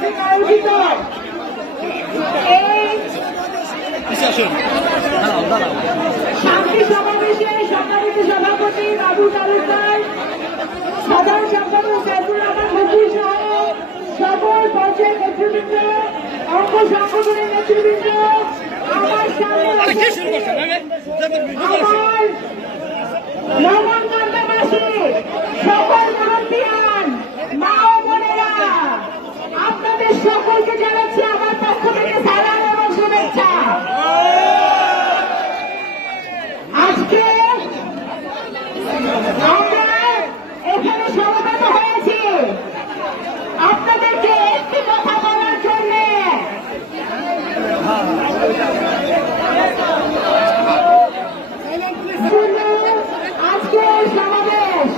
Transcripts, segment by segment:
আয়োজিত এই শান্তি সমাবেশে সম্মানিত সভাপতি বাবু তালুকদার, সাধারণ সম্পাদক সাইফুর রহমান মজুর সহ সকল পর্যায়ের নেতৃবৃন্দ, অঙ্গ সংগঠনের নেতৃবৃন্দ, আমার সামনে আমার নগরকান্দাবাসী সকল মুরব্বিয়ান, মা ও বোনেরা, আপনাদের সকলকে জানাচ্ছি আমার পক্ষ থেকে সালাম এবং শুভেচ্ছা। আজকে আমরা এখানে সমবেত হয়েছি আপনাদেরকে একটি কথা বলার জন্য। আজকে সমাবেশ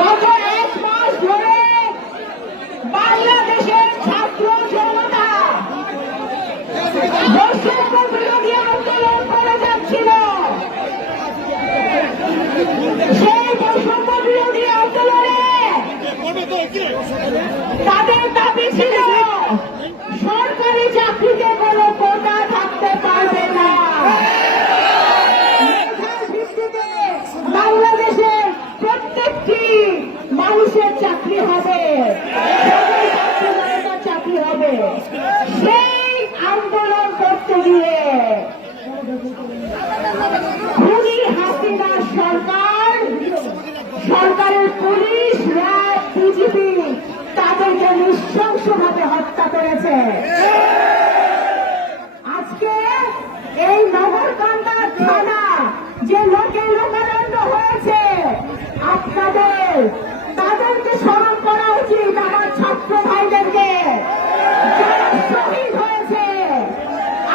গত এক মাস ধরে বাংলাদেশের ছাত্র জনতা বৈষম্য বিরোধী আন্দোলন করে যাচ্ছিল। সেই বৈষম্য বিরোধী আন্দোলনে তাদের দাবি ছিল সরকারি চাকরিতে কোনো কোটা থাকতে পারবে না, বাংলাদেশের প্রত্যেকটি মানুষের চাকরি হবে, চাকরি হবে। সেই আন্দোলন করতে গিয়ে খুনি হাসিনার সরকারের পুলিশ, র্যাব, বিজিবি তাদেরকে নৃশংসভাবে হত্যা করেছে। আজকে এই নগরকান্দা থানা যে লোকে লোকারণ্য হয়েছে, তাদেরকে স্মরণ করা উচিত। আমার ছাত্র ভাইদেরকে যারা শহীদ হয়েছে,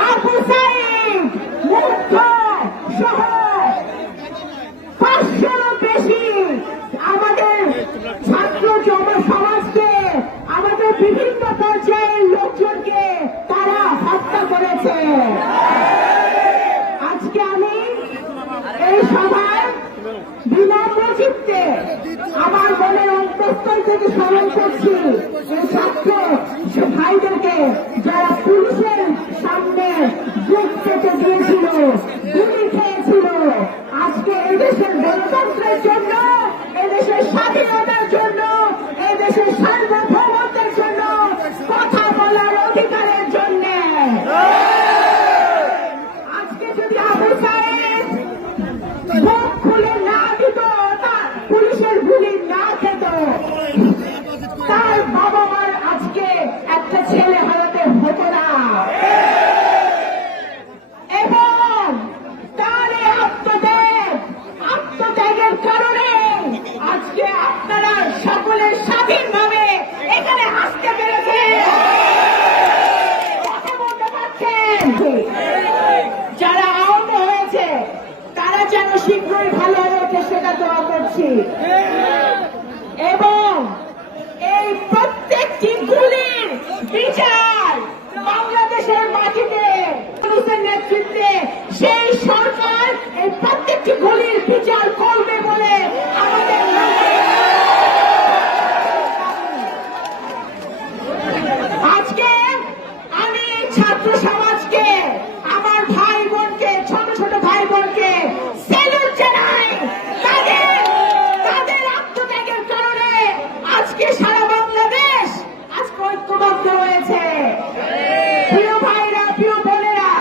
আবু সাঈদ, মুগ্ধ সহ 500-ও বেশি আমাদের ছাত্র সমাজকে, আমাদের বিভিন্ন পর্যায়ের লোকজনকে তারা হত্যা করেছে। আজকে আমি এই সভায় বিনম্র চিত্তে আমার মনের অন্তঃস্থল থেকে স্মরণ করছি এই ছাত্র ভাইদেরকে যারা পুলিশের সামনে বুক পেতে দিয়েছিল, গুলি খেয়েছিল। আজকে এদেশের গণতন্ত্রের জন্য, এদেশের স্বাধীনতার জন্য, এদেশের সার্বভৌমত্বের জন্য, কথা বলার অধিকারের জন্য। আজকে যদি আবু সাঈদ বুক খুলে না দিত, পুলিশের গুলি না খেত, তার বাবা মার আজকে একটা ছেলে হারাতে হতো না। এবং তার এই আত্মত্যাগের কারণে আজকে আপনারা সকলে স্বাধীনভাবে এখানে আসতে পেরেছেন, কথা বলতে পারছেন। যারা আহত হয়েছে তারা যেন শীঘ্রই ভালো হয়ে ওঠে সেটা দোয়া করছি। এবং এই প্রত্যেকটি গুলির বিচার বাংলাদেশের মাটিতে মানুষের নেতৃত্বে সেই সরকার এই প্রত্যেকটি গুলির বিচার করবে বলে আমাদের আজকে আমি ছাত্র সমাজকে, আমার ভাই বোনকে, ছোট ছোট ভাই বোনকে স্যালুট জানাই। তাদের আত্মত্যাগের কারণে আজকে সারা বাংলাদেশ আজকে ঐক্যবদ্ধ হয়েছে। প্রিয় ভাইরা, প্রিয় বোনেরা,